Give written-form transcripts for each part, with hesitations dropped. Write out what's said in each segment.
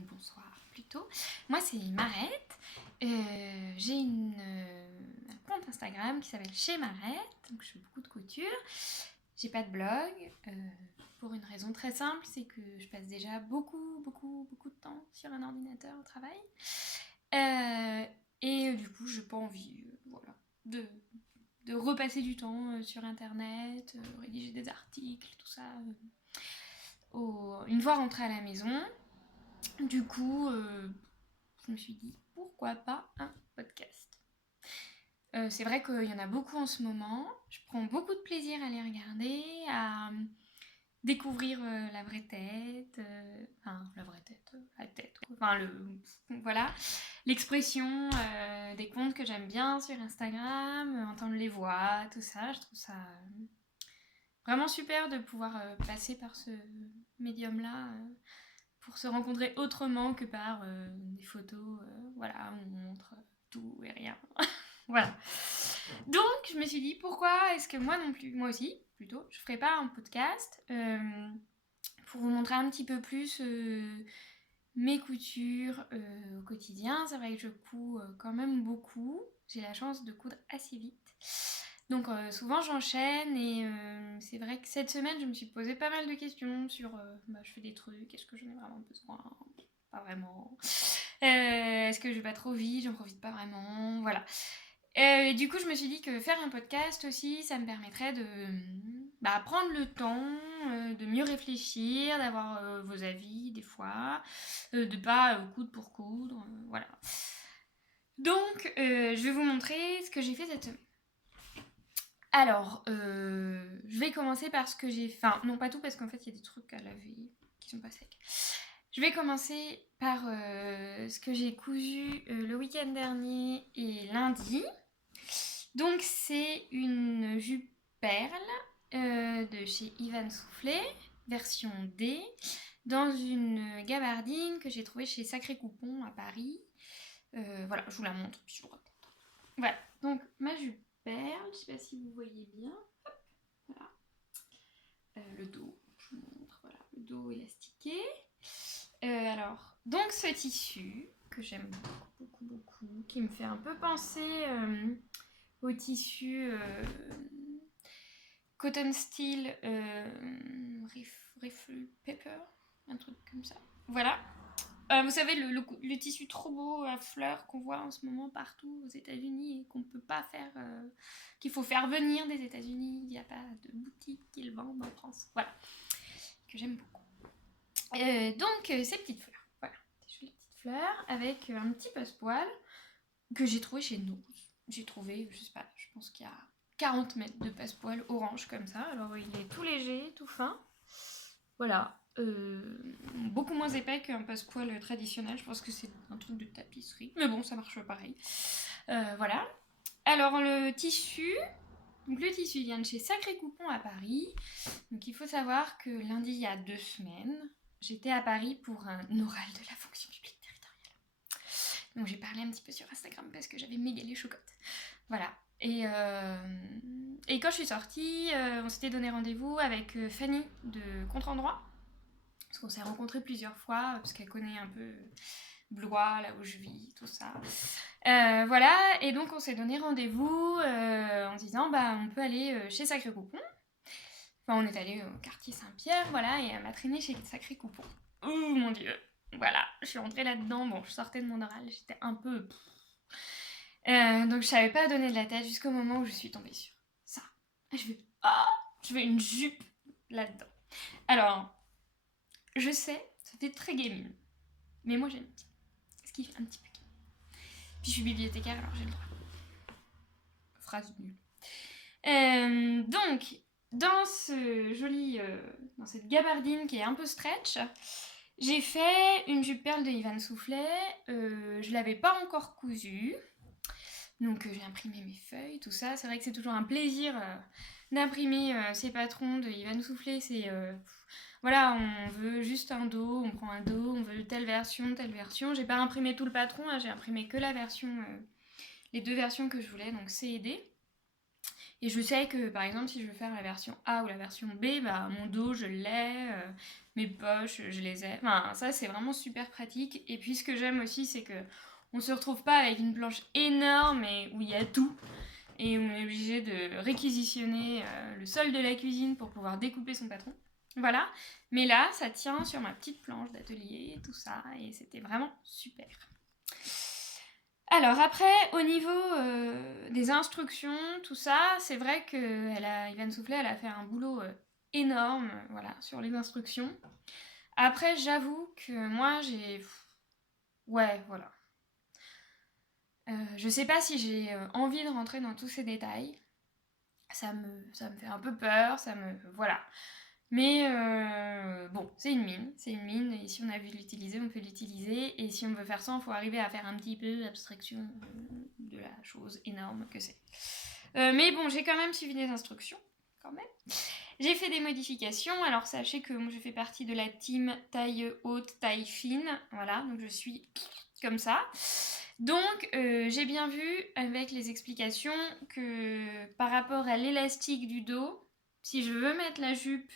bonsoir plutôt. Moi c'est Marette. J'ai un compte Instagram qui s'appelle Chez Marette, donc je fais beaucoup de couture. J'ai pas de blog, pour une raison très simple, c'est que je passe déjà beaucoup de temps sur un ordinateur au travail. Et du coup, j'ai pas envie voilà, de repasser du temps sur internet, rédiger des articles, tout ça. Une fois rentrée à la maison, du coup, je me suis dit pourquoi pas un podcast. C'est vrai qu'il y en a beaucoup en ce moment. Je prends beaucoup de plaisir à les regarder, à découvrir la vraie tête, la tête, quoi. Enfin voilà, l'expression des comptes que j'aime bien sur Instagram, entendre les voix, tout ça, je trouve ça vraiment super de pouvoir passer par ce médium-là pour se rencontrer autrement que par des photos, voilà, où on montre tout et rien. Voilà. Donc, je me suis dit, pourquoi est-ce que moi aussi, plutôt, je ferais pas un podcast pour vous montrer un petit peu plus mes coutures au quotidien. C'est vrai que je couds quand même beaucoup. J'ai la chance de coudre assez vite. Donc souvent j'enchaîne et c'est vrai que cette semaine je me suis posé pas mal de questions sur je fais des trucs, est-ce que j'en ai vraiment besoin? Pas vraiment. Est-ce que je vais pas trop vite? J'en profite pas vraiment. Voilà. Et du coup je me suis dit que faire un podcast aussi ça me permettrait de prendre le temps, de mieux réfléchir, d'avoir vos avis des fois, de pas coudre pour coudre, voilà. Donc je vais vous montrer ce que j'ai fait cette semaine. Alors, je vais commencer par ce que j'ai fait. Enfin, non, pas tout, parce qu'en fait, il y a des trucs à laver qui sont pas secs. Je vais commencer par ce que j'ai cousu le week-end dernier et lundi. Donc, c'est une jupe perle de chez Ivan Soufflet, version D, dans une gabardine que j'ai trouvée chez Sacré Coupon à Paris. Voilà, je vous la montre, puis je vous raconte. Voilà, donc ma jupe perle, je sais pas si vous voyez bien. Hop, voilà. Le dos, je vous montre, voilà, le dos élastiqué. Alors, donc ce tissu que j'aime beaucoup, qui me fait un peu penser au tissu cotton steel riffle pepper, un truc comme ça. Voilà. Vous savez, le tissu trop beau à fleurs qu'on voit en ce moment partout aux États-Unis et qu'on peut pas faire, qu'il faut faire venir des États-Unis. Il n'y a pas de boutique qui le vendent en France. Voilà, que j'aime beaucoup. Donc, ces petites fleurs. Voilà, des jolies petites fleurs avec un petit passepoil que j'ai trouvé chez nous. J'ai trouvé, je sais pas, je pense qu'il y a 40 mètres de passepoil orange comme ça. Alors, il est tout léger, tout fin. Voilà. Beaucoup moins épais qu'un passepoil traditionnel. Je pense que c'est un truc de tapisserie. Mais bon, ça marche pareil. Voilà. Alors, le tissu vient de chez Sacré Coupon à Paris. Donc, il faut savoir que lundi, il y a 2 semaines, j'étais à Paris pour un oral de la fonction publique territoriale. Donc, j'ai parlé un petit peu sur Instagram parce que j'avais méga les chocottes. Voilà. Et quand je suis sortie, on s'était donné rendez-vous avec Fanny de Contre-Endroit. Parce qu'on s'est rencontrés plusieurs fois, parce qu'elle connaît un peu Blois, là où je vis, tout ça. Voilà, et donc on s'est donné rendez-vous en disant on peut aller chez Sacré Coupon. Enfin, on est allé au quartier Saint-Pierre, voilà, et elle m'a traîné chez Sacré Coupon. Oh mon dieu, voilà, je suis rentrée là-dedans, bon, je sortais de mon oral, j'étais un peu... donc je savais pas donner de la tête jusqu'au moment où je suis tombée sur ça. Je veux une jupe là-dedans. Alors, je sais, ça fait très gamine, mais moi j'aime bien. Ce qui fait un petit peu gamine. Puis je suis bibliothécaire, alors j'ai le droit. Phrase nulle. Donc, dans dans cette gabardine qui est un peu stretch, j'ai fait une jupe perle de Ivan Soufflet. Je l'avais pas encore cousue. Donc j'ai imprimé mes feuilles, tout ça. C'est vrai que c'est toujours un plaisir d'imprimer ces patrons de Ivan Soufflet. C'est voilà, on veut juste un dos, on prend un dos, on veut telle version. J'ai pas imprimé tout le patron, hein, j'ai imprimé que la version, les 2 versions que je voulais, donc C et D. Et je sais que par exemple si je veux faire la version A ou la version B, bah mon dos je l'ai, mes poches je les ai. Enfin ça c'est vraiment super pratique. Et puis ce que j'aime aussi c'est que on se retrouve pas avec une planche énorme et où il y a tout. Et on est obligé de réquisitionner le sol de la cuisine pour pouvoir découper son patron. Voilà. Mais là ça tient sur ma petite planche d'atelier et tout ça. Et c'était vraiment super. Alors après, au niveau des instructions, tout ça, c'est vrai que Ivan Soufflet, elle a fait un boulot énorme, voilà, sur les instructions. Après, j'avoue que moi, ouais, voilà. Je sais pas si j'ai envie de rentrer dans tous ces détails. Ça me fait un peu peur, voilà. Mais bon, c'est une mine, et si on a envie de l'utiliser, on peut l'utiliser, et si on veut faire ça, il faut arriver à faire un petit peu d'abstraction de la chose énorme que c'est. Mais bon, j'ai quand même suivi des instructions, quand même. J'ai fait des modifications, alors sachez que moi je fais partie de la team taille haute, taille fine, voilà, donc je suis comme ça. Donc j'ai bien vu avec les explications que par rapport à l'élastique du dos, si je veux mettre la jupe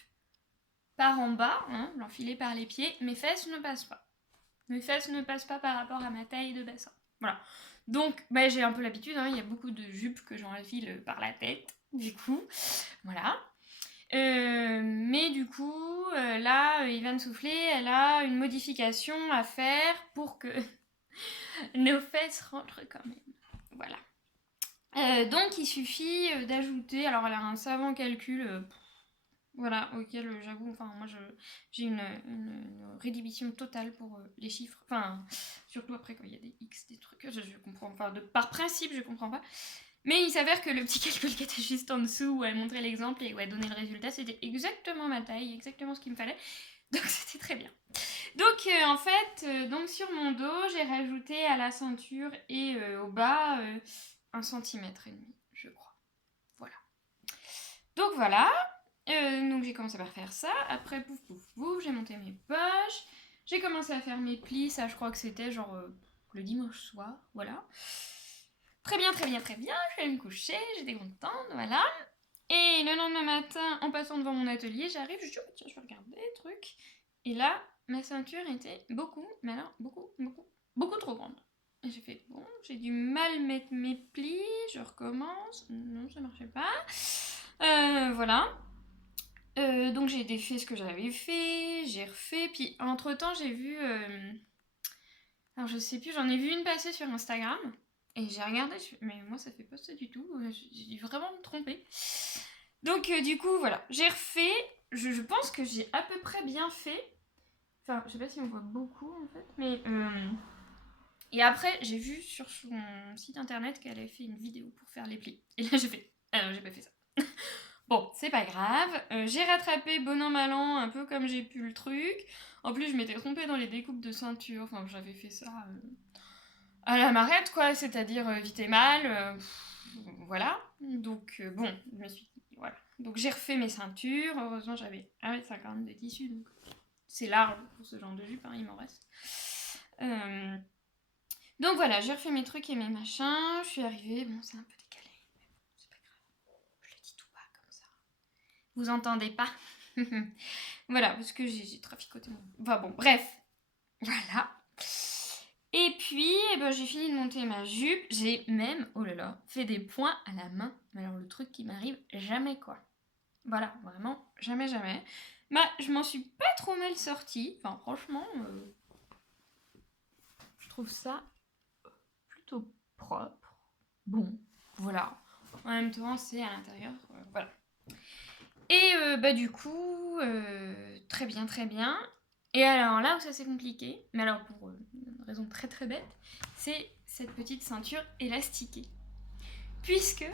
par en bas, hein, l'enfiler par les pieds, mes fesses ne passent pas. Mes fesses ne passent pas par rapport à ma taille de bassin. Voilà. Donc, bah, j'ai un peu l'habitude, hein, il y a beaucoup de jupes que j'enfile par la tête, du coup. Voilà. Mais du coup, là, Ivan Soufflet, elle a une modification à faire pour que nos fesses rentrent quand même. Voilà. Donc, il suffit d'ajouter, alors elle a un savant calcul, voilà, auquel j'avoue, enfin moi j'ai une rédhibition totale pour les chiffres, enfin surtout après quand il y a des X, des trucs, je comprends, enfin par principe je comprends pas. Mais il s'avère que le petit calcul qui était juste en dessous, où elle montrait l'exemple et où elle donnait le résultat, c'était exactement ma taille, exactement ce qu'il me fallait. Donc c'était très bien. Donc en fait, donc sur mon dos, j'ai rajouté à la ceinture et au bas 1,5 cm, je crois. Voilà. Donc voilà. Donc j'ai commencé par faire ça. Après, pouf pouf pouf, j'ai monté mes poches. J'ai commencé à faire mes plis. Ça, je crois que c'était genre le dimanche soir. Voilà. Très bien, très bien, très bien. Je suis allée me coucher. J'étais contente. Voilà. Et le lendemain matin, en passant devant mon atelier, j'arrive. Je dis, oh, tiens, je vais regarder les trucs. Et là, ma ceinture était beaucoup, mais alors beaucoup trop grande. Et j'ai fait, bon, j'ai du mal à mettre mes plis. Je recommence. Non, ça marchait pas. Voilà. Donc j'ai défait ce que j'avais fait, j'ai refait, puis entre temps j'ai vu, alors je sais plus, j'en ai vu une passer sur Instagram, et j'ai regardé, mais moi ça fait pas ça du tout, j'ai dû vraiment me tromper. Donc du coup voilà, j'ai refait, je pense que j'ai à peu près bien fait, enfin je sais pas si on voit beaucoup en fait, mais et après j'ai vu sur son site internet qu'elle avait fait une vidéo pour faire les plis, et là j'ai fait, ah non j'ai pas fait ça. Bon, c'est pas grave. J'ai rattrapé bon an mal an, un peu comme j'ai pu le truc. En plus, je m'étais trompée dans les découpes de ceinture. Enfin, j'avais fait ça à la marette, quoi. C'est-à-dire vite et mal. Voilà. Donc, bon, je me suis dit, voilà. Donc, j'ai refait mes ceintures. Heureusement, j'avais 1,50 m de tissu. Donc, c'est large pour ce genre de jupe, hein, il m'en reste. Donc, voilà, j'ai refait mes trucs et mes machins. Je suis arrivée. Bon, c'est un peu décalé. C'est pas grave. Je le dis tout bas, comme ça. Vous entendez pas? Voilà, parce que j'ai traficoté mon... Enfin bon, bref. Voilà. Et puis, eh ben, j'ai fini de monter ma jupe. J'ai même, oh là là, fait des points à la main. Mais alors, le truc qui m'arrive jamais, quoi. Voilà, vraiment, jamais, jamais. Bah, je m'en suis pas trop mal sortie. Enfin, franchement, je trouve ça plutôt propre. Bon, voilà. En même temps, c'est à l'intérieur, voilà. Et bah du coup, très bien, très bien. Et alors là où ça s'est compliqué, mais alors pour une raison très très bête, c'est cette petite ceinture élastiquée. Puisque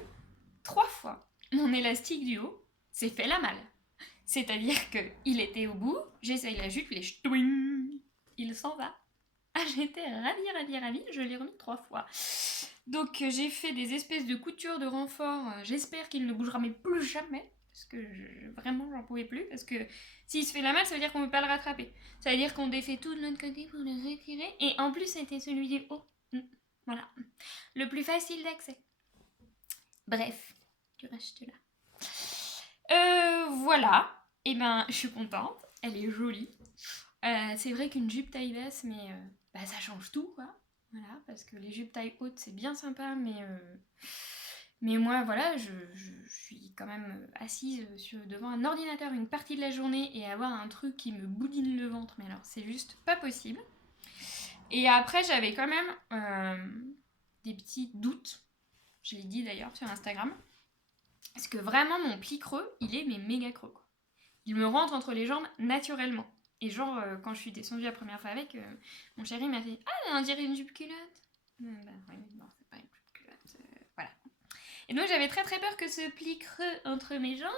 3 fois, mon élastique du haut s'est fait la malle. C'est-à-dire qu'il était au bout, j'essaye la jupe, il s'en va. Ah, j'étais ravie, je l'ai remis 3 fois. Donc j'ai fait des espèces de coutures de renfort, j'espère qu'il ne bougera mais plus jamais. Parce que vraiment j'en pouvais plus, parce que s'il se fait la malle, ça veut dire qu'on ne peut pas le rattraper. Ça veut dire qu'on défait tout de l'autre côté pour le retirer, et en plus c'était celui du haut. Voilà. Le plus facile d'accès. Bref. Tu restes là. Voilà. Et ben, je suis contente. Elle est jolie. C'est vrai qu'une jupe taille basse, mais ça change tout, quoi. Voilà, parce que les jupes taille haute, c'est bien sympa, mais moi, voilà, je suis quand même assise devant un ordinateur une partie de la journée et avoir un truc qui me boudine le ventre, mais alors, c'est juste pas possible. Et après, j'avais quand même des petits doutes. Je l'ai dit d'ailleurs sur Instagram. Parce que vraiment, mon pli creux, il est mais méga creux, quoi. Il me rentre entre les jambes naturellement. Et genre, quand je suis descendue la première fois avec, mon chéri m'a fait « Ah, on dirait une jupe culotte !» oui, non, c'est pas une jupe culotte, voilà. Et donc, j'avais très très peur que ce pli creux entre mes jambes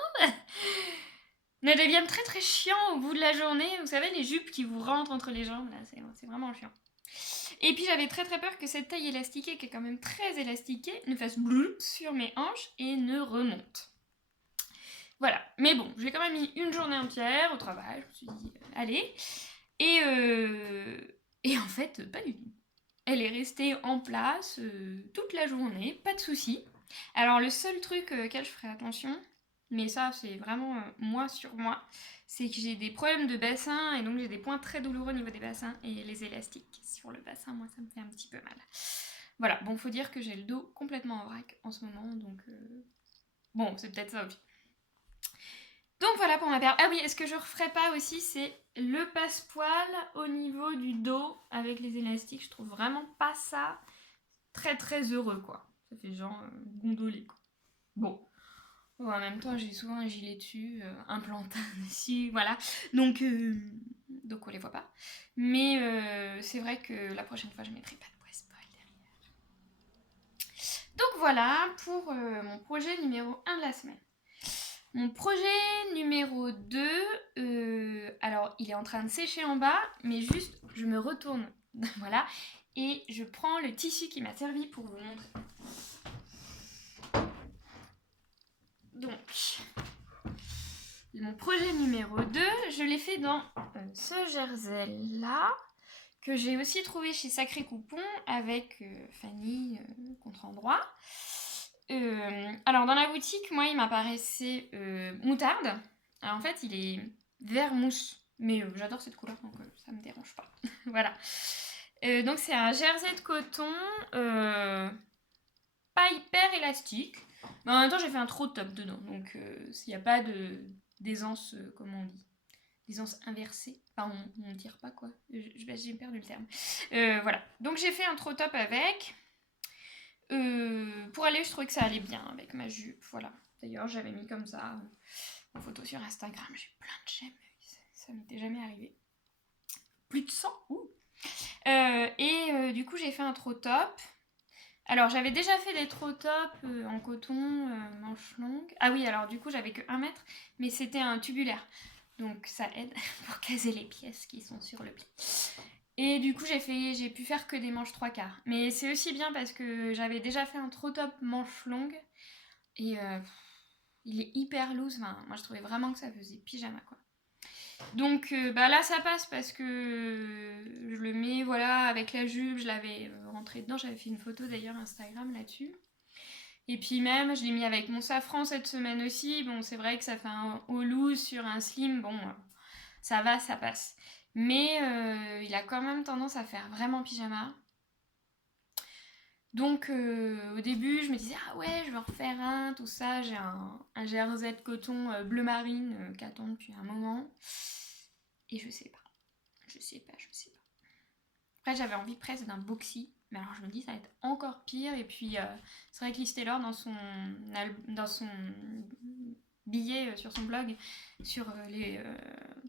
ne devienne très très chiant au bout de la journée. Vous savez, les jupes qui vous rentrent entre les jambes, là, c'est vraiment chiant. Et puis, j'avais très très peur que cette taille élastiquée, qui est quand même très élastiquée, ne fasse bloup sur mes hanches et ne remonte. Voilà, mais bon, j'ai quand même mis une journée entière au travail, je me suis dit, allez, et en fait, pas du tout. Elle est restée en place toute la journée, pas de soucis. Alors le seul truc auquel je ferai attention, mais ça c'est vraiment moi sur moi, c'est que j'ai des problèmes de bassin et donc j'ai des points très douloureux au niveau des bassins et les élastiques sur le bassin, moi ça me fait un petit peu mal. Voilà, bon faut dire que j'ai le dos complètement en vrac en ce moment, donc bon c'est peut-être ça aussi. Donc voilà pour ma paire. Ah oui, est-ce que je referais pas aussi, c'est le passepoil au niveau du dos avec les élastiques. Je trouve vraiment pas ça très très heureux, quoi. Ça fait genre gondolé, quoi. Bon. En même temps, j'ai souvent un gilet dessus, un plantain dessus, voilà. Donc on les voit pas. Mais c'est vrai que la prochaine fois, je mettrai pas de passepoil derrière. Donc voilà pour mon projet numéro 1 de la semaine. Mon projet numéro 2, alors il est en train de sécher en bas, mais juste je me retourne, voilà, et je prends le tissu qui m'a servi pour vous montrer. Donc, mon projet numéro 2, je l'ai fait dans ce jersey là, que j'ai aussi trouvé chez Sacré Coupon avec Fanny contre-endroit. Alors dans la boutique, moi il m'apparaissait moutarde. Alors en fait il est vert mousse, mais j'adore cette couleur donc ça me dérange pas. Voilà. Donc c'est un jersey de coton, pas hyper élastique, mais en même temps j'ai fait un trop top dedans, donc s'il n'y a pas d'aisance, comment on dit, d'aisance inversée, enfin on tire pas quoi, j'ai perdu le terme. Voilà, donc j'ai fait un trop top avec. Pour aller, je trouvais que ça allait bien avec ma jupe, voilà. D'ailleurs, j'avais mis comme ça en photo sur Instagram. J'ai plein de j'aime, ça m'était jamais arrivé. Plus de 100, ouh. Du coup, j'ai fait un trop top. Alors, j'avais déjà fait des trop tops en coton, manches longues. Ah oui, alors du coup, j'avais que 1 mètre, mais c'était un tubulaire. Donc, ça aide pour caser les pièces qui sont sur le pli. Et du coup, j'ai pu faire que des manches 3/4. Mais c'est aussi bien parce que j'avais déjà fait un trop top manche longue. Et il est hyper loose. Enfin, moi, je trouvais vraiment que ça faisait pyjama, quoi. Donc là, ça passe parce que je le mets, voilà, avec la jupe. Je l'avais rentré dedans. J'avais fait une photo, d'ailleurs, Instagram là-dessus. Et puis même, je l'ai mis avec mon safran cette semaine aussi. Bon, c'est vrai que ça fait un haut loose sur un slim. Bon, ça va, ça passe. Mais il a quand même tendance à faire vraiment pyjama. Donc au début, je me disais, ah ouais, je vais en refaire un, tout ça. J'ai un jersey de coton bleu marine qui attend depuis un moment. Et je sais pas. Je sais pas. Après, j'avais envie presque d'un boxy. Mais alors, je me dis, ça va être encore pire. Et puis, c'est vrai que Liz Taylor, dans son billet sur son blog, sur les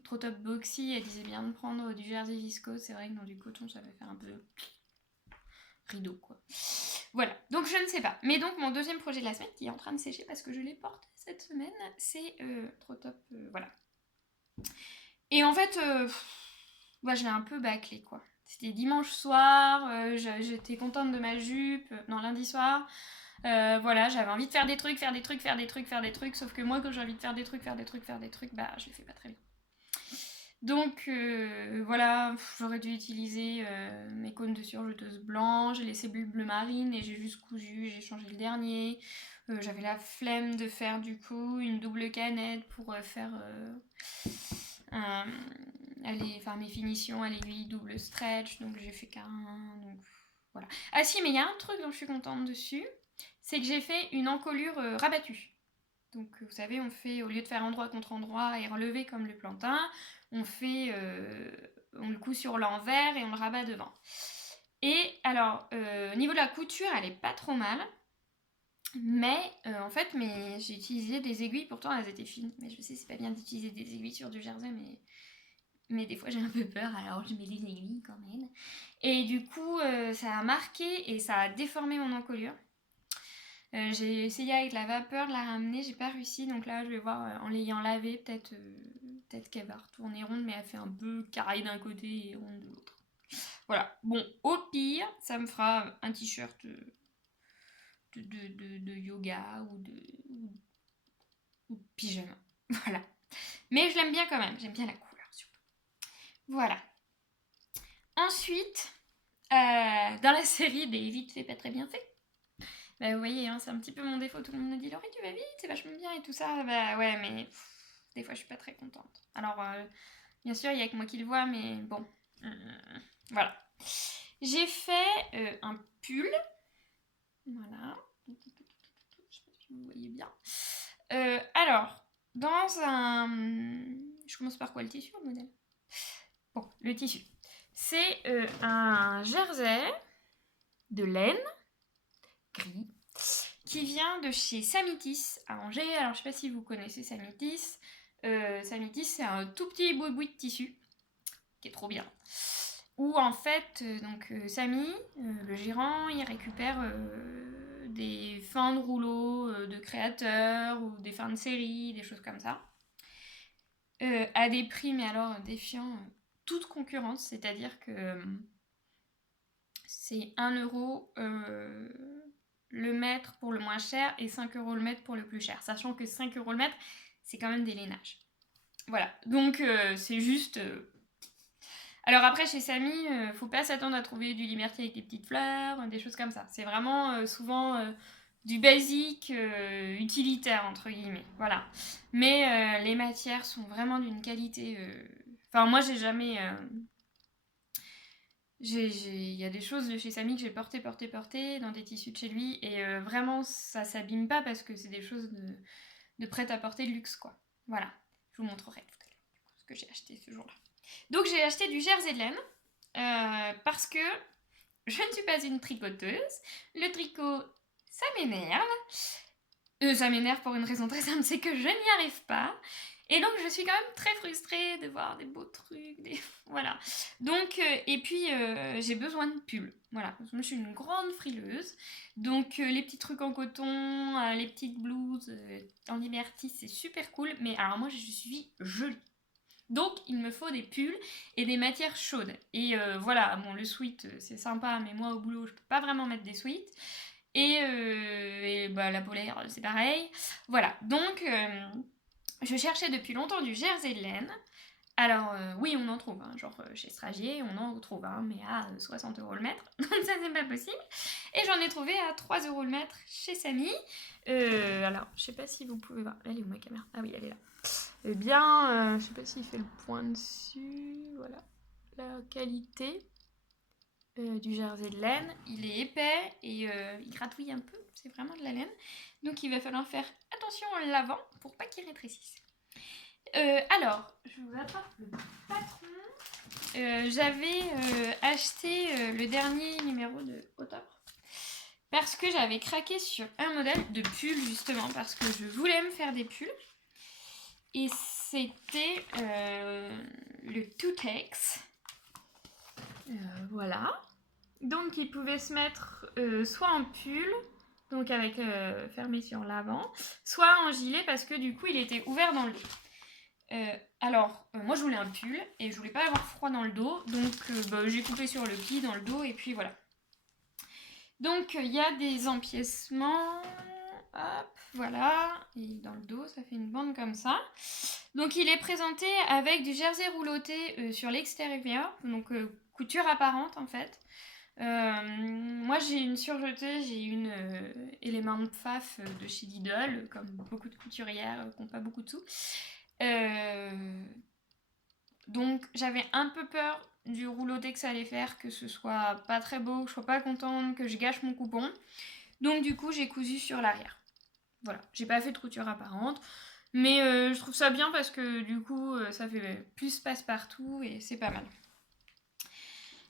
trop top boxy, elle disait bien de prendre du jersey viscose. C'est vrai que dans du coton, ça va faire un peu rideau, quoi. Voilà, donc je ne sais pas. Mais donc, mon deuxième projet de la semaine, qui est en train de sécher parce que je l'ai porté cette semaine, c'est trop top, voilà. Et en fait, je l'ai un peu bâclé, quoi. C'était dimanche soir, j'étais contente de ma jupe, non, lundi soir. Voilà, j'avais envie de faire des trucs, sauf que moi, quand j'ai envie de faire des trucs, je les fais pas très bien. Donc voilà, j'aurais dû utiliser mes cônes de surjeteuse blanche, j'ai laissé bleu marine et j'ai juste cousu, j'ai changé le dernier. J'avais la flemme de faire du coup une double canette pour faire mes finitions à l'aiguille double stretch, donc j'ai fait qu'un, donc voilà. Ah si, mais il y a un truc dont je suis contente dessus, c'est que j'ai fait une encolure rabattue. Donc vous savez, on fait, au lieu de faire endroit contre endroit et relever comme le plantain, on le coud sur l'envers et on le rabat devant. Et alors, au niveau de la couture, elle est pas trop mal. Mais en fait, j'ai utilisé des aiguilles, pourtant elles étaient fines. Mais je sais, c'est pas bien d'utiliser des aiguilles sur du jersey, mais des fois j'ai un peu peur, alors je mets des aiguilles quand même. Et du coup, ça a marqué et ça a déformé mon encolure. J'ai essayé avec la vapeur de la ramener, j'ai pas réussi, donc là je vais voir en l'ayant lavée, peut-être qu'elle va retourner ronde, mais elle fait un peu carré d'un côté et ronde de l'autre. Voilà, bon, au pire, ça me fera un t-shirt de yoga ou de pyjama. Voilà. Mais je l'aime bien quand même, j'aime bien la couleur surtout. Voilà. Ensuite, dans la série des vite fait, pas très bien fait, bah, vous voyez, hein, c'est un petit peu mon défaut. Tout le monde me dit Laurie, tu vas vite, c'est vachement bien et tout ça. Bah ouais, mais des fois je suis pas très contente. Alors, bien sûr, il y a que moi qui le vois, mais bon. Voilà. J'ai fait un pull. Voilà. Je sais pas si vous voyez bien. Alors, dans un. Je commence par quoi, le tissu ou le modèle? Bon, le tissu. C'est un jersey de laine gris qui vient de chez Samitis à Angers. Alors je sais pas si vous connaissez Samitis. Samitis, c'est un tout petit bout de tissu qui est trop bien. Où en fait, Samy, le gérant, il récupère des fins de rouleaux de créateurs ou des fins de série, des choses comme ça. À des prix, mais alors défiant toute concurrence, c'est-à-dire que c'est 1€ le mètre pour le moins cher et 5€ le mètre pour le plus cher. Sachant que 5€ le mètre, c'est quand même des lainages. Voilà, donc c'est juste... Alors après, chez Samy, faut pas s'attendre à trouver du Liberty avec des petites fleurs, des choses comme ça. C'est vraiment souvent du basique utilitaire, entre guillemets. Voilà. Mais les matières sont vraiment d'une qualité... Enfin, moi, j'ai jamais... Il y a des choses de chez Samy que j'ai portées dans des tissus de chez lui et vraiment ça s'abîme pas parce que c'est des choses de prêt-à-porter de luxe, quoi. Voilà, je vous montrerai tout à l'heure ce que j'ai acheté ce jour-là. Donc j'ai acheté du jersey de laine parce que je ne suis pas une tricoteuse. Le tricot, ça m'énerve. Ça m'énerve pour une raison très simple, c'est que je n'y arrive pas. Et donc je suis quand même très frustrée de voir des beaux trucs, voilà. Donc, et puis j'ai besoin de pulls, voilà. Moi je suis une grande frileuse, donc les petits trucs en coton, les petites blouses en Liberty, c'est super cool, mais alors moi je suis jolie. Donc il me faut des pulls et des matières chaudes. Et voilà, bon le sweat c'est sympa, mais moi au boulot je peux pas vraiment mettre des sweats. Et la polaire c'est pareil. Voilà, donc... je cherchais depuis longtemps du jersey de laine. Alors, oui, on en trouve, hein, genre chez Stragier, on en trouve, hein, mais à 60€ le mètre, donc ça c'est pas possible. Et j'en ai trouvé à 3€ le mètre chez Samy. Alors, je sais pas si vous pouvez voir. Elle est où ma caméra? Ah oui, elle est là. Eh bien, je sais pas s'il fait le point dessus. Voilà. La qualité du jersey de laine, il est épais et il gratouille un peu, c'est vraiment de la laine. Donc il va falloir faire attention en le lavant pour pas qu'il rétrécisse. Alors, je vous attrape le patron. J'avais acheté le dernier numéro de octobre parce que j'avais craqué sur un modèle de pull justement parce que je voulais me faire des pulls. Et c'était le Tutex. Voilà. Donc il pouvait se mettre soit en pull, donc avec fermé sur l'avant, soit en gilet parce que du coup il était ouvert dans le dos. Alors moi je voulais un pull et je voulais pas avoir froid dans le dos, donc j'ai coupé sur le pli dans le dos et puis voilà. Donc il y a des empiècements, hop, voilà, et dans le dos, ça fait une bande comme ça. Donc il est présenté avec du jersey rouloté sur l'extérieur, donc couture apparente en fait. Moi j'ai une surjetée, j'ai une Element Pfaff de chez Lidl, comme beaucoup de couturières qui n'ont pas beaucoup de sous. Donc j'avais un peu peur du rouloté que ça allait faire, que ce soit pas très beau, que je sois pas contente, que je gâche mon coupon. Donc du coup j'ai cousu sur l'arrière. Voilà, j'ai pas fait de couture apparente, mais je trouve ça bien parce que du coup ça fait plus passe-partout et c'est pas mal.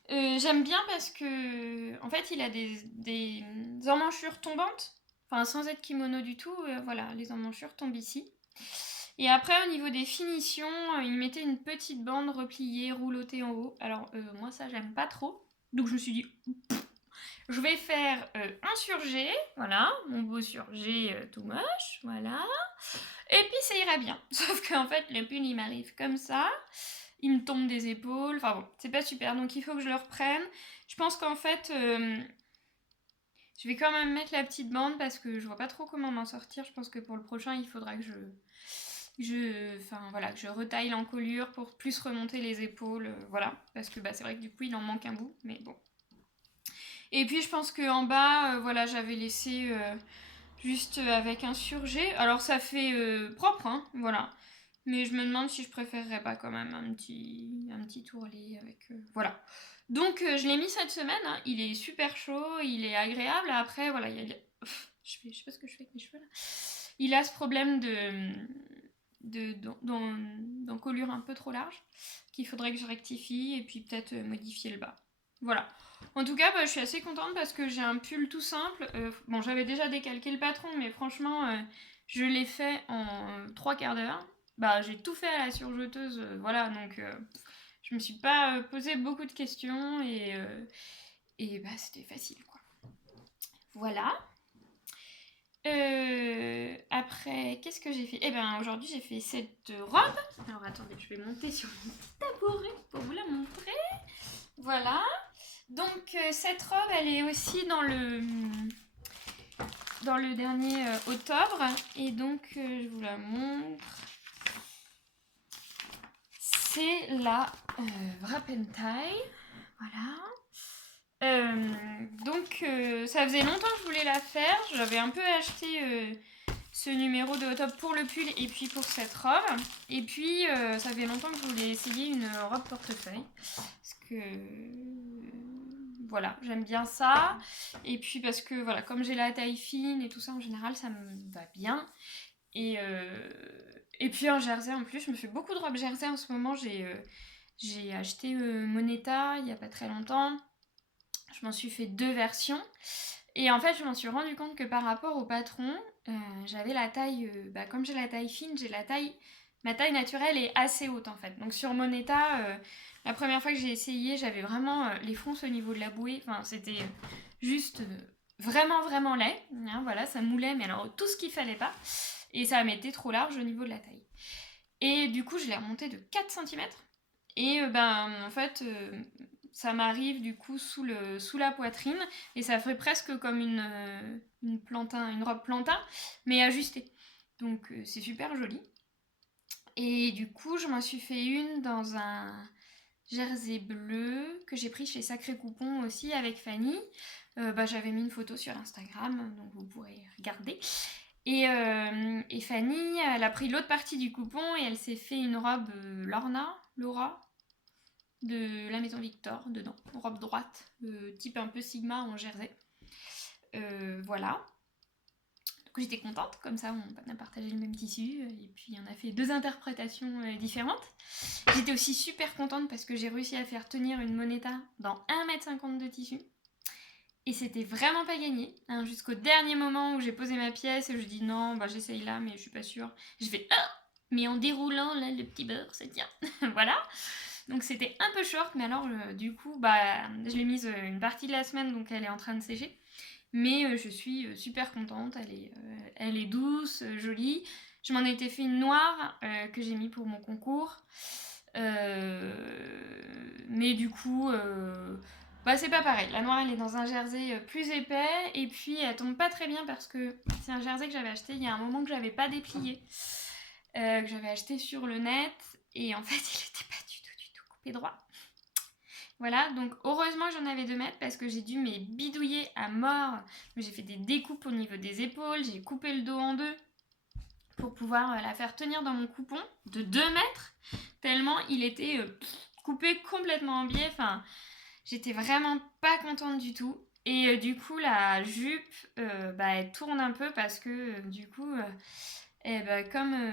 J'aime bien parce que en fait il a des emmanchures tombantes, enfin sans être kimono du tout, voilà, les emmanchures tombent ici. Et après au niveau des finitions, il mettait une petite bande repliée, roulottée en haut. Alors moi ça j'aime pas trop, donc je me suis dit je vais faire un surjet, voilà, mon beau surjet tout moche, voilà. Et puis ça ira bien. Sauf qu'en fait, le pull il m'arrive comme ça, il me tombe des épaules, enfin bon, c'est pas super, donc il faut que je le reprenne. Je pense qu'en fait, je vais quand même mettre la petite bande parce que je vois pas trop comment m'en sortir. Je pense que pour le prochain, il faudra que que je retaille l'encolure pour plus remonter les épaules, voilà. Parce que bah, c'est vrai que du coup, il en manque un bout, mais bon. Et puis je pense qu'en bas, voilà, j'avais laissé juste avec un surjet. Alors ça fait propre, hein, voilà. Mais je me demande si je préférerais pas quand même un petit tourlis avec... voilà. Donc je l'ai mis cette semaine, hein. Il est super chaud, il est agréable. Après, voilà, il y a... je sais pas ce que je fais avec mes cheveux là. Il a ce problème d'encolure un peu trop large qu'il faudrait que je rectifie et puis peut-être modifier le bas. Voilà. En tout cas, bah, je suis assez contente parce que j'ai un pull tout simple. Bon, j'avais déjà décalqué le patron, mais franchement, je l'ai fait en 3/4 d'heure. Bah, j'ai tout fait à la surjeteuse, voilà, donc je me suis pas posé beaucoup de questions et bah, c'était facile, quoi. Voilà. Après, qu'est-ce que j'ai fait? Eh ben, aujourd'hui, j'ai fait cette robe. Alors, attendez, je vais monter sur mon petit tabouret pour vous la montrer. Voilà. Donc, cette robe, elle est aussi dans le dernier octobre. Et donc, je vous la montre. C'est la Wrap-and-Tie. Voilà. Donc, ça faisait longtemps que je voulais la faire. J'avais un peu acheté ce numéro de Hot Top pour le pull et puis pour cette robe. Et puis, ça fait longtemps que je voulais essayer une robe portefeuille. Parce que... voilà, j'aime bien ça. Et puis parce que, voilà, comme j'ai la taille fine et tout ça, en général, ça me va bien. Et puis en jersey, en plus, je me fais beaucoup de robes jersey en ce moment. J'ai acheté Moneta il n'y a pas très longtemps. Je m'en suis fait 2 versions. Et en fait, je m'en suis rendu compte que par rapport au patron, j'avais la taille... comme j'ai la taille fine, ma taille naturelle est assez haute en fait. Donc sur Moneta, la première fois que j'ai essayé, j'avais vraiment les fronces au niveau de la bouée. Enfin, c'était juste vraiment, vraiment laid. Hein, voilà, ça moulait, mais alors tout ce qu'il fallait pas. Et ça m'était trop large au niveau de la taille. Et du coup, je l'ai remonté de 4 centimètres. Et en fait, ça m'arrive du coup sous la poitrine. Et ça ferait presque comme une robe plantain, mais ajustée. Donc c'est super joli. Et du coup, je m'en suis fait une dans un jersey bleu que j'ai pris chez Sacré Coupon aussi avec Fanny. J'avais mis une photo sur Instagram, donc vous pourrez regarder. Et Fanny, elle a pris l'autre partie du coupon et elle s'est fait une robe Laura, de la maison Victor dedans. Une robe droite, type un peu Sigma en jersey. Voilà. Donc j'étais contente, comme ça on a partagé le même tissu et puis on a fait 2 interprétations différentes. J'étais aussi super contente parce que j'ai réussi à faire tenir une Moneta dans 1,50 m de tissu. Et c'était vraiment pas gagné, hein, jusqu'au dernier moment où j'ai posé ma pièce et je dis non, j'essaye là, mais je suis pas sûre. Je fais mais en déroulant là le petit beurre, ça tient. Voilà. Donc c'était un peu short, mais alors du coup, je l'ai mise une partie de la semaine, donc elle est en train de sécher. Mais je suis super contente, elle est douce, jolie. Je m'en étais fait une noire que j'ai mis pour mon concours. Mais du coup, Bah c'est pas pareil, la noire elle est dans un jersey plus épais et puis elle tombe pas très bien parce que c'est un jersey que j'avais acheté il y a un moment que j'avais pas déplié, que j'avais acheté sur le net et en fait il était pas du tout coupé droit. Voilà, donc heureusement j'en avais 2 mètres parce que j'ai dû me bidouiller à mort. J'ai fait des découpes au niveau des épaules, j'ai coupé le dos en deux pour pouvoir la faire tenir dans mon coupon de 2 mètres, tellement il était coupé complètement en biais. Enfin, j'étais vraiment pas contente du tout. Et du coup, la jupe, elle tourne un peu parce que du coup, comme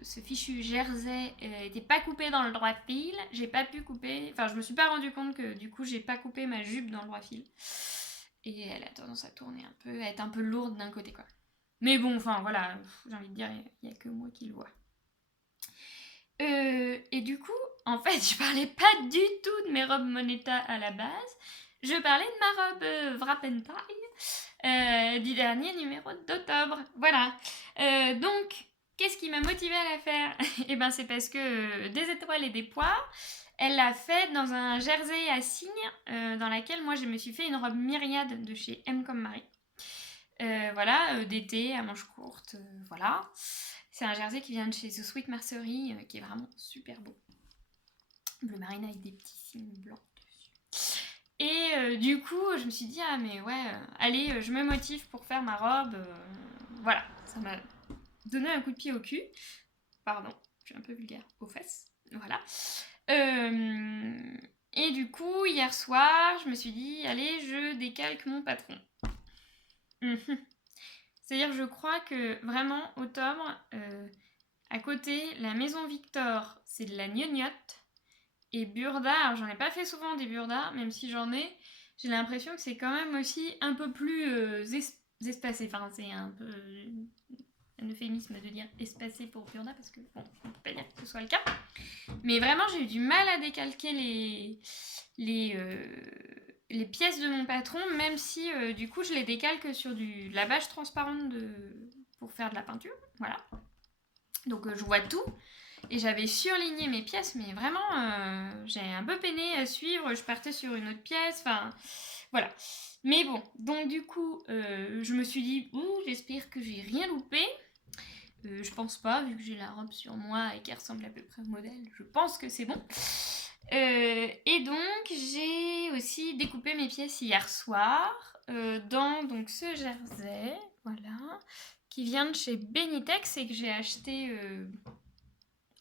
ce fichu jersey était pas coupé dans le droit fil, j'ai pas pu couper. Enfin, je me suis pas rendu compte que du coup, j'ai pas coupé ma jupe dans le droit fil. Et elle a tendance à tourner un peu, à être un peu lourde d'un côté, quoi. Mais bon, enfin voilà, j'ai envie de dire, il n'y a que moi qui le vois. Et du coup, en fait, je parlais pas du tout de mes robes Moneta à la base. Je parlais de ma robe Wrapentie du dernier numéro d'octobre. Voilà. Donc, qu'est-ce qui m'a motivée à la faire? Eh ben, c'est parce que des étoiles et des poires, elle l'a fait dans un jersey à cygne dans laquelle moi je me suis fait une robe myriade de chez M comme Marie. Voilà, d'été à manches courtes, voilà. C'est un jersey qui vient de chez The Sweet Mercery, qui est vraiment super beau. Bleu marine avec des petits signes blancs dessus. Et du coup, je me suis dit, ah mais ouais, allez, je me motive pour faire ma robe. Voilà, ça m'a donné un coup de pied au cul. Pardon, je suis un peu vulgaire, aux fesses. Voilà. Et du coup, hier soir, je me suis dit, allez, je décalque mon patron. C'est-à-dire, je crois que vraiment, octobre, à côté, la maison Victor, c'est de la gnognotte. Et Burda, alors j'en ai pas fait souvent des Burda, même si j'en ai, j'ai l'impression que c'est quand même aussi un peu plus espacé. Enfin, c'est un peu un euphémisme de dire espacé pour Burda, parce que bon, on peut pas dire que ce soit le cas. Mais vraiment, j'ai eu du mal à décalquer les pièces de mon patron, même si du coup je les décalque sur de la bâche transparente pour faire de la peinture. Voilà. Donc je vois tout. Et j'avais surligné mes pièces, mais vraiment, j'ai un peu peiné à suivre. Je partais sur une autre pièce. Enfin, voilà. Mais bon, donc du coup, je me suis dit, j'espère que j'ai rien loupé. Je pense pas, vu que j'ai la robe sur moi et qu'elle ressemble à peu près au modèle. Je pense que c'est bon. Et donc, j'ai aussi découpé mes pièces hier soir dans donc, ce jersey, voilà, qui vient de chez Benitex et que j'ai acheté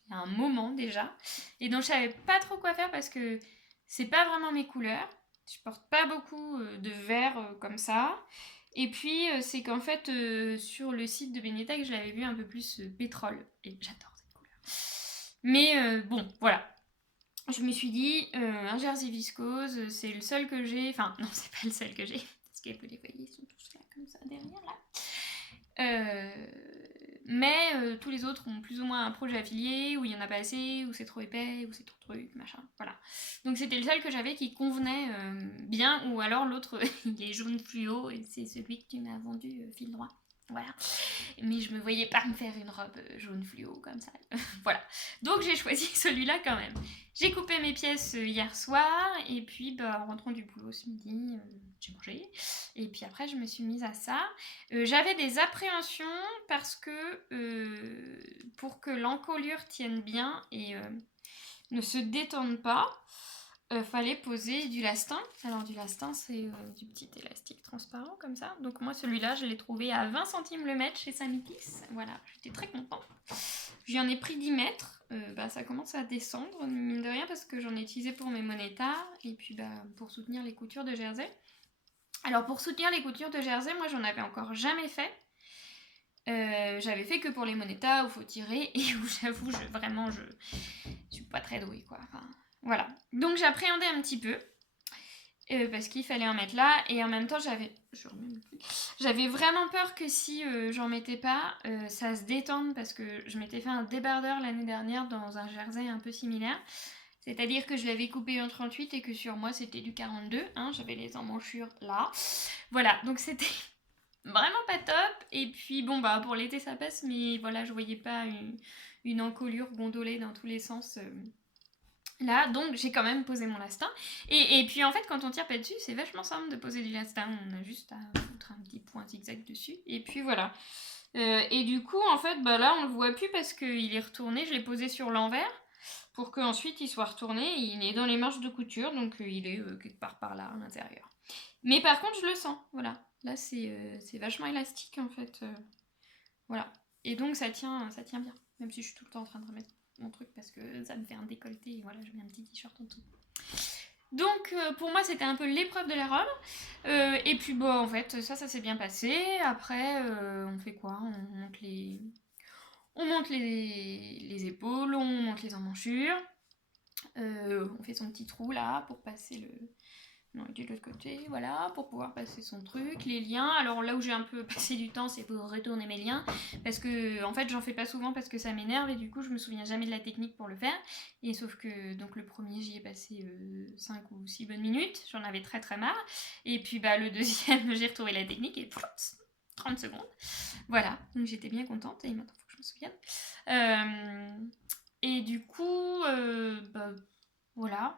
il y a un moment déjà. Et dont je savais pas trop quoi faire parce que c'est pas vraiment mes couleurs. Je porte pas beaucoup de vert comme ça. Et puis, c'est qu'en fait, sur le site de Benitex, je l'avais vu un peu plus pétrole. Et j'adore cette couleur. Mais bon, voilà. Je me suis dit, un jersey viscose, c'est le seul que j'ai. Enfin, non, c'est pas le seul que j'ai. Parce que vous les voyez, ils sont tous là, comme ça, derrière, là. Mais tous les autres ont plus ou moins un projet affilié, où il y en a pas assez, où c'est trop épais, où c'est trop truc, machin, voilà. Donc c'était le seul que j'avais qui convenait bien, ou alors l'autre, il est jaune fluo, et c'est celui que tu m'as vendu fil droit. Voilà. Mais je me voyais pas me faire une robe jaune fluo comme ça. Voilà. Donc j'ai choisi celui-là quand même. J'ai coupé mes pièces hier soir et puis en rentrant du boulot ce midi, j'ai mangé. Et puis après je me suis mise à ça. J'avais des appréhensions parce que pour que l'encolure tienne bien et ne se détende pas, fallait poser du lastin. Alors du lastin, c'est du petit élastique transparent comme ça. Donc moi celui-là, je l'ai trouvé à 20 centimes le mètre chez Saint-Mitis. Voilà, j'étais très contente. J'en ai pris 10 mètres. Ça commence à descendre, mine de rien, parce que j'en ai utilisé pour mes Moneta et puis pour soutenir les coutures de jersey. Alors pour soutenir les coutures de jersey, moi j'en avais encore jamais fait. J'avais fait que pour les Moneta où faut tirer et où j'avoue, je suis pas très douée quoi. Enfin, voilà. Donc j'appréhendais un petit peu parce qu'il fallait en mettre là et en même temps j'avais vraiment peur que si j'en mettais pas, ça se détende parce que je m'étais fait un débardeur l'année dernière dans un jersey un peu similaire. C'est-à-dire que je l'avais coupé en 38 et que sur moi c'était du 42, hein, j'avais les emmanchures là. Voilà, donc c'était vraiment pas top. Et puis bon pour l'été ça passe, mais voilà, je voyais pas une encolure gondolée dans tous les sens Là, donc, j'ai quand même posé mon lastin. Et puis, en fait, quand on tire pas dessus, c'est vachement simple de poser du lastin. On a juste à foutre un petit point zigzag dessus. Et puis, voilà. Et du coup, en fait, bah là, on le voit plus parce qu'il est retourné. Je l'ai posé sur l'envers pour qu'ensuite il soit retourné. Il est dans les marges de couture, donc il est quelque part par là, à l'intérieur. Mais par contre, je le sens. Voilà. Là, c'est vachement élastique, en fait. Voilà. Et donc, ça tient bien. Même si je suis tout le temps en train de remettre mon truc parce que ça me fait un décolleté et voilà, je mets un petit t-shirt en dessous. Donc pour moi c'était un peu l'épreuve de la robe. Et puis bon en fait ça s'est bien passé. Après on fait quoi? On monte les épaules, on monte les emmanchures. On fait son petit trou là pour passer le... Non, de l'autre côté, voilà, pour pouvoir passer son truc, les liens. Alors là où j'ai un peu passé du temps, c'est pour retourner mes liens, parce que en fait j'en fais pas souvent parce que ça m'énerve et du coup je me souviens jamais de la technique pour le faire. Et sauf que donc le premier j'y ai passé 5 ou 6 bonnes minutes, j'en avais très très marre. Et puis bah le deuxième j'ai retrouvé la technique et 30 secondes. Voilà, donc j'étais bien contente et maintenant il faut que je me souvienne. Et du coup, bah voilà,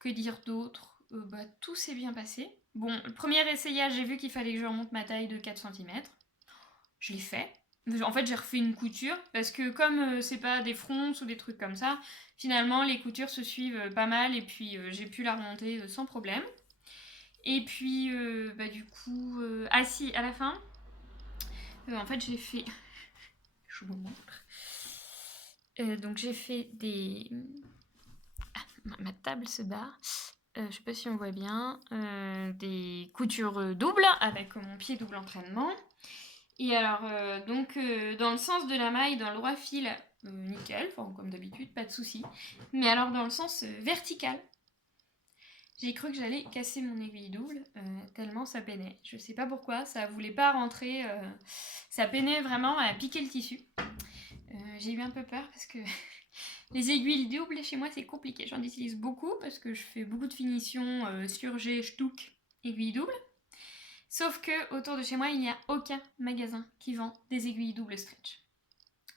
que dire d'autre? Bah, tout s'est bien passé. Bon, le premier essayage, j'ai vu qu'il fallait que je remonte ma taille de 4 cm. Je l'ai fait. En fait, j'ai refait une couture parce que comme c'est pas des fronces ou des trucs comme ça, finalement, les coutures se suivent pas mal et puis j'ai pu la remonter sans problème. Et puis, bah, du coup... Ah si, à la fin, en fait, j'ai fait... Je vous montre. Donc, j'ai fait des... Ah, ma table se barre. Je sais pas si on voit bien, des coutures doubles avec mon pied double entraînement. Et alors, donc, dans le sens de la maille, dans le droit fil, nickel, enfin, comme d'habitude, pas de souci. Mais alors, dans le sens vertical, j'ai cru que j'allais casser mon aiguille double, tellement ça peinait. Je sais pas pourquoi, ça voulait pas rentrer, ça peinait vraiment à piquer le tissu. J'ai eu un peu peur parce que les aiguilles doubles chez moi c'est compliqué. J'en utilise beaucoup parce que je fais beaucoup de finitions sur G, Stuck, aiguilles doubles. Sauf que autour de chez moi il n'y a aucun magasin qui vend des aiguilles doubles stretch.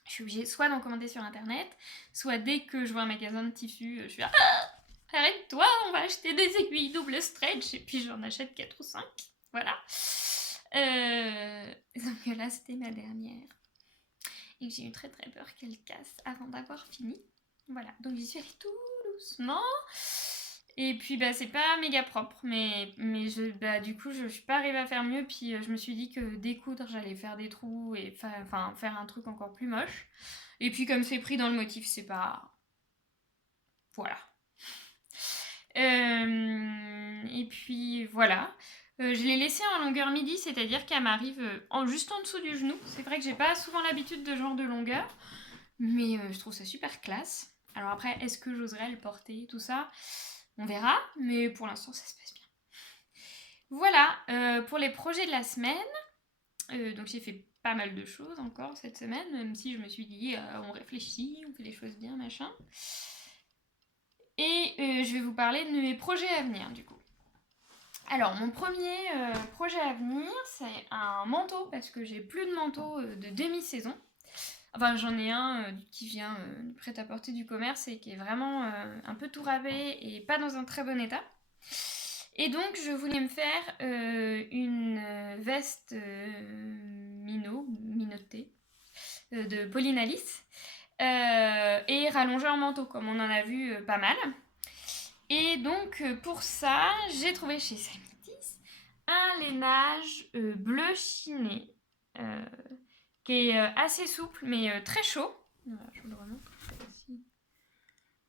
Je suis obligée soit d'en commander sur internet, soit dès que je vois un magasin de tissu, je suis là arrête-toi, on va acheter des aiguilles double stretch et puis j'en achète 4 ou 5. Voilà. Donc là c'était ma dernière. Et j'ai eu très très peur qu'elle casse avant d'avoir fini. Voilà, donc j'y suis allée tout doucement. Et puis bah c'est pas méga propre, mais bah, du coup je suis pas arrivée à faire mieux. Puis je me suis dit que découdre j'allais faire des trous et enfin faire un truc encore plus moche. Et puis comme c'est pris dans le motif, c'est pas... Voilà. Et puis voilà. Je l'ai laissée en longueur midi, c'est-à-dire qu'elle m'arrive juste en dessous du genou. C'est vrai que j'ai pas souvent l'habitude de ce genre de longueur, mais je trouve ça super classe. Alors après, est-ce que j'oserais le porter, tout ça? On verra, mais pour l'instant, ça se passe bien. Voilà, pour les projets de la semaine. Donc j'ai fait pas mal de choses encore cette semaine, même si je me suis dit, on réfléchit, on fait les choses bien, machin. Et je vais vous parler de mes projets à venir, du coup. Alors, mon premier projet à venir, c'est un manteau, parce que j'ai plus de manteau de demi-saison. Enfin, j'en ai un qui vient du prêt-à-porter du commerce et qui est vraiment un peu tout rabais et pas dans un très bon état. Et donc, je voulais me faire une veste minottée de Pauline Alice et rallongée en manteau, comme on en a vu pas mal. Et donc, pour ça, j'ai trouvé chez Samitis un lainage bleu chiné qui est assez souple mais très chaud. Je vous le remontre ici.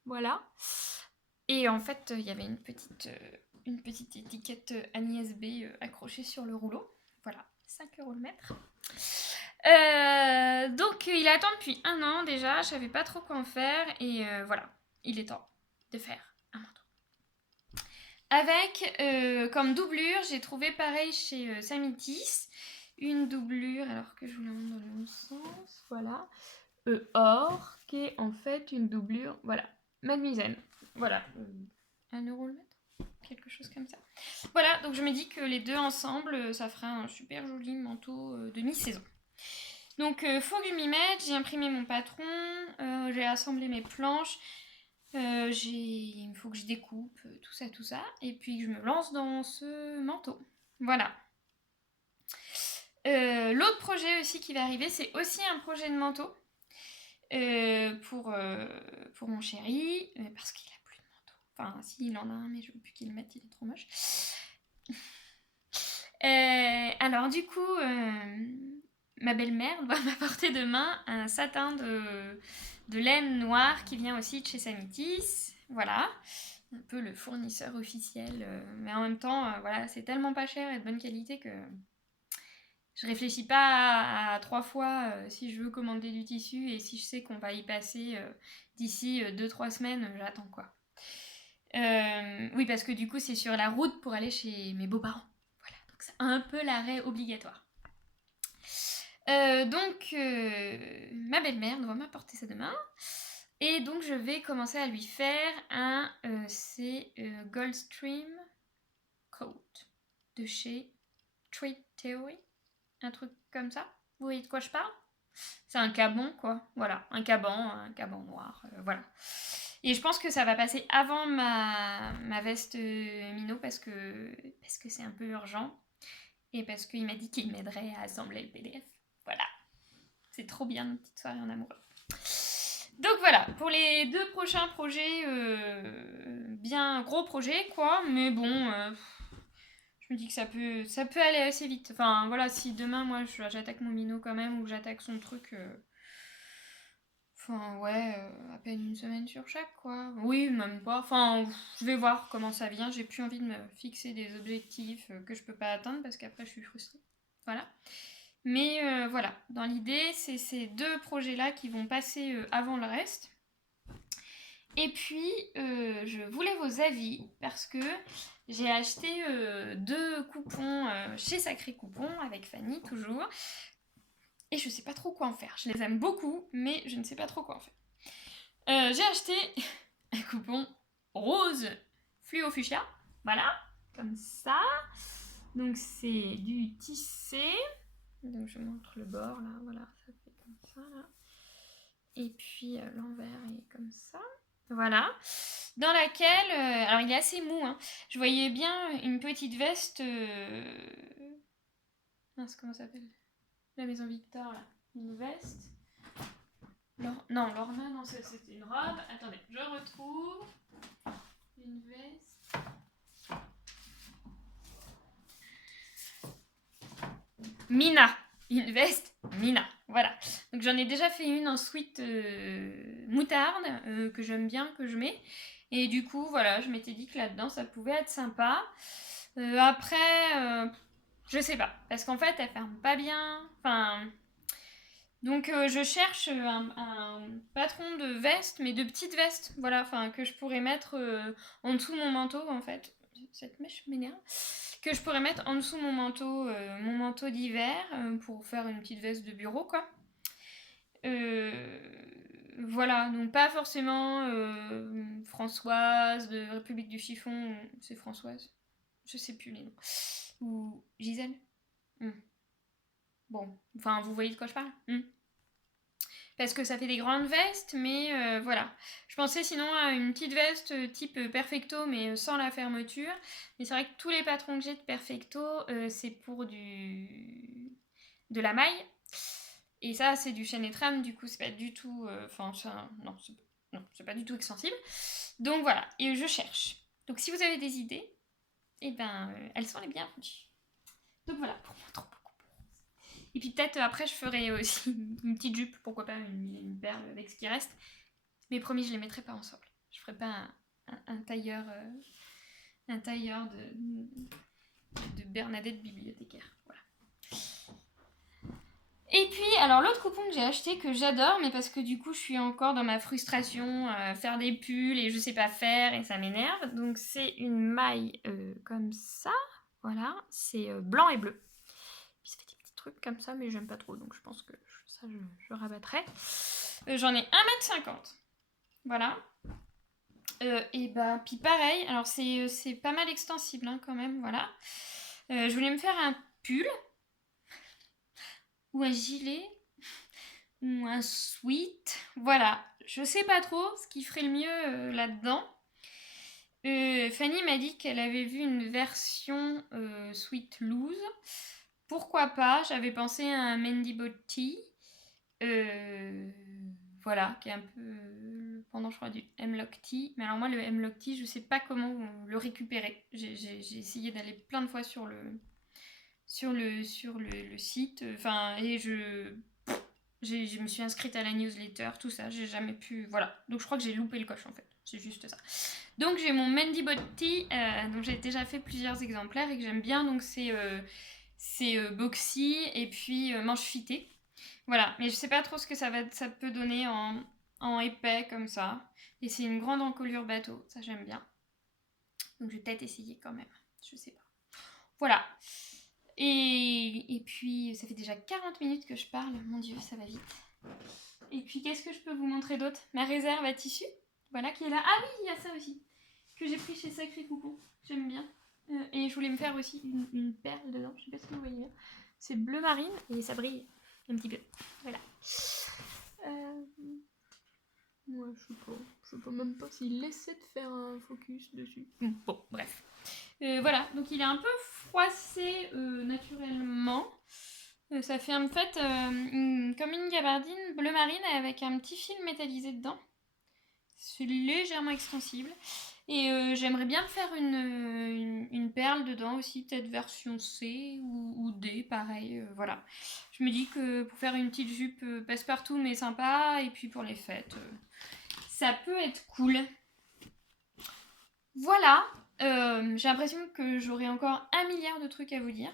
Voilà. Et en fait, il y avait une petite étiquette Agnès B accrochée sur le rouleau. Voilà, 5 € le mètre. Donc, il attend depuis 1 an déjà. Je savais pas trop quoi en faire. Et voilà, il est temps de faire un manteau. Avec, comme doublure, j'ai trouvé pareil chez Samitis, une doublure, alors que je vous la montre dans le bon sens, voilà, or, qui est en fait une doublure, voilà, Mademoiselle, voilà, 1 € le mètre, quelque chose comme ça. Voilà, donc je me dis que les deux ensemble, ça fera un super joli manteau de mi-saison. Donc, faut que je m'y mette, j'ai imprimé mon patron, j'ai assemblé mes planches. Il me faut que je découpe tout ça, et puis je me lance dans ce manteau. Voilà. L'autre projet aussi qui va arriver, c'est aussi un projet de manteau pour mon chéri, parce qu'il a plus de manteau. Enfin, si, il en a un, mais je veux plus qu'il le mette, il est trop moche. Alors du coup, ma belle-mère doit m'apporter demain un satin de laine noire qui vient aussi de chez Samitis. Voilà, un peu le fournisseur officiel. Mais en même temps, voilà, c'est tellement pas cher et de bonne qualité que je réfléchis pas à 3 fois si je veux commander du tissu, et si je sais qu'on va y passer d'ici 2-3 semaines, j'attends quoi. Oui, parce que du coup, c'est sur la route pour aller chez mes beaux-parents. Voilà, donc c'est un peu l'arrêt obligatoire. Donc, ma belle-mère doit m'apporter ça demain. Et donc, je vais commencer à lui faire un Goldstream Coat de chez Trade Theory. Un truc comme ça. Vous voyez de quoi je parle? C'est un caban, quoi. Voilà, un caban noir. Voilà. Et je pense que ça va passer avant ma veste Mino parce que c'est un peu urgent. Et parce qu'il m'a dit qu'il m'aiderait à assembler le PDF. Voilà. C'est trop bien, une petite soirée en amoureux. Donc voilà, pour les 2 prochains projets, bien gros projets, quoi. Mais bon, je me dis que ça peut aller assez vite. Enfin voilà, si demain, moi, j'attaque mon Mino quand même, ou j'attaque son truc... Enfin, ouais, à peine une semaine sur chaque, quoi. Oui, même pas. Enfin, je vais voir comment ça vient. J'ai plus envie de me fixer des objectifs que je peux pas atteindre parce qu'après, je suis frustrée. Voilà. Mais voilà, dans l'idée, c'est ces 2 projets-là qui vont passer avant le reste. Et puis, je voulais vos avis parce que j'ai acheté 2 coupons chez Sacré Coupon avec Fanny, toujours. Et je sais pas trop quoi en faire. Je les aime beaucoup, mais je ne sais pas trop quoi en faire. J'ai acheté un coupon rose fluo fuchsia. Voilà, comme ça. Donc c'est du tissé. Donc je montre le bord là, voilà, ça fait comme ça là. Et puis l'envers est comme ça. Voilà. Dans laquelle, alors il est assez mou, hein. Je voyais bien une petite veste. Mince, comment ça s'appelle? La Maison Victor là. Une veste. Non, Lorna, non, c'était une robe. Attendez, je retrouve. Une veste. Mina. Une veste Mina. Voilà. Donc j'en ai déjà fait une en sweat moutarde que j'aime bien, que je mets. Et du coup, voilà, je m'étais dit que là-dedans, ça pouvait être sympa. Après, je sais pas. Parce qu'en fait, elle ferme pas bien. Enfin... Donc je cherche un patron de veste, mais de petites vestes, voilà, enfin que je pourrais mettre en dessous de mon manteau en fait. Cette mèche m'énerve. Que je pourrais mettre en dessous mon manteau d'hiver pour faire une petite veste de bureau, quoi. Voilà, donc pas forcément Françoise de République du Chiffon, c'est Françoise, je sais plus les noms. Ou Gisèle. Bon, enfin vous voyez de quoi je parle. Parce que ça fait des grandes vestes, mais voilà. Je pensais sinon à une petite veste type Perfecto, mais sans la fermeture. Mais c'est vrai que tous les patrons que j'ai de Perfecto, c'est pour de la maille. Et ça, c'est du chêne et trame, du coup, c'est pas du tout... Enfin, non, c'est pas du tout extensible. Donc voilà, et je cherche. Donc si vous avez des idées, eh ben, elles sont les bienvenues. Donc voilà, pour mon trop. Et puis peut-être après je ferai aussi une petite jupe, pourquoi pas une perle avec ce qui reste. Mais promis, je les mettrai pas ensemble. Je ferai pas un tailleur de Bernadette bibliothécaire. Voilà. Et puis, alors l'autre coupon que j'ai acheté, que j'adore, mais parce que du coup je suis encore dans ma frustration, faire des pulls et je sais pas faire et ça m'énerve. Donc c'est une maille comme ça, voilà, c'est blanc et bleu. Puis ça fait des petits trucs comme ça, mais j'aime pas trop, donc je pense que ça je rabattrai. J'en ai 1,50 m, voilà. Et bah, puis pareil, alors c'est pas mal extensible hein, quand même, voilà. Je voulais me faire un pull, ou un gilet, ou un sweat, voilà. je sais pas trop ce qui ferait le mieux là-dedans. Fanny m'a dit qu'elle avait vu une version Sweet Loose. Pourquoi pas? J'avais pensé à un Mandy Botti. Voilà, qui est un peu pendant, je crois, du Hemlock Tea. Mais alors moi, le Hemlock Tea, je sais pas comment le récupérer. J'ai essayé d'aller plein de fois sur le site. Enfin, et je me suis inscrite à la newsletter, tout ça. J'ai jamais pu... Voilà. Donc je crois que j'ai loupé le coche, en fait. C'est juste ça. Donc j'ai mon Mandy Botti, dont j'ai déjà fait plusieurs exemplaires et que j'aime bien. Donc c'est boxy et puis manche fitée. Voilà, mais je sais pas trop ce que ça peut donner en épais comme ça. Et c'est une grande encolure bateau, ça j'aime bien. Donc je vais peut-être essayer quand même, je sais pas. Voilà. Et puis ça fait déjà 40 minutes que je parle, mon dieu, ça va vite. Et puis qu'est-ce que je peux vous montrer d'autre? Ma réserve à tissu, voilà qui est là. Ah oui, il y a ça aussi, que j'ai pris chez Sacré Coucou, j'aime bien. Et je voulais me faire aussi une perle dedans, je sais pas si vous voyez bien. C'est bleu marine et ça brille un petit peu. Voilà. Ouais, je sais pas même pas s'il essaie de faire un focus dessus. Bon, bref. Voilà, donc il est un peu froissé naturellement. Ça fait en fait comme une gabardine bleu marine avec un petit fil métallisé dedans. C'est légèrement extensible. Et j'aimerais bien faire une perle dedans aussi, peut-être version C ou D, pareil. Voilà. Je me dis que pour faire une petite jupe passe-partout mais sympa, et puis pour les fêtes, ça peut être cool. Voilà. J'ai l'impression que j'aurai encore 1 milliard de trucs à vous dire.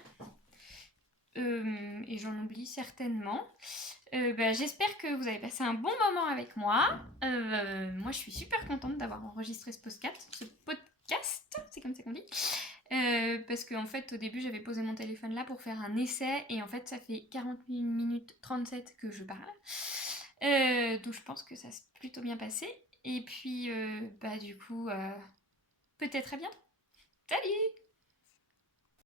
Et j'en oublie certainement. J'espère que vous avez passé un bon moment avec moi. Moi, je suis super contente d'avoir enregistré ce podcast, c'est comme ça qu'on dit. Parce qu'en fait, au début, j'avais posé mon téléphone là pour faire un essai. Et en fait, ça fait 41 minutes 37 que je parle. Donc, je pense que ça s'est plutôt bien passé. Et puis, du coup, peut-être à bientôt. Salut!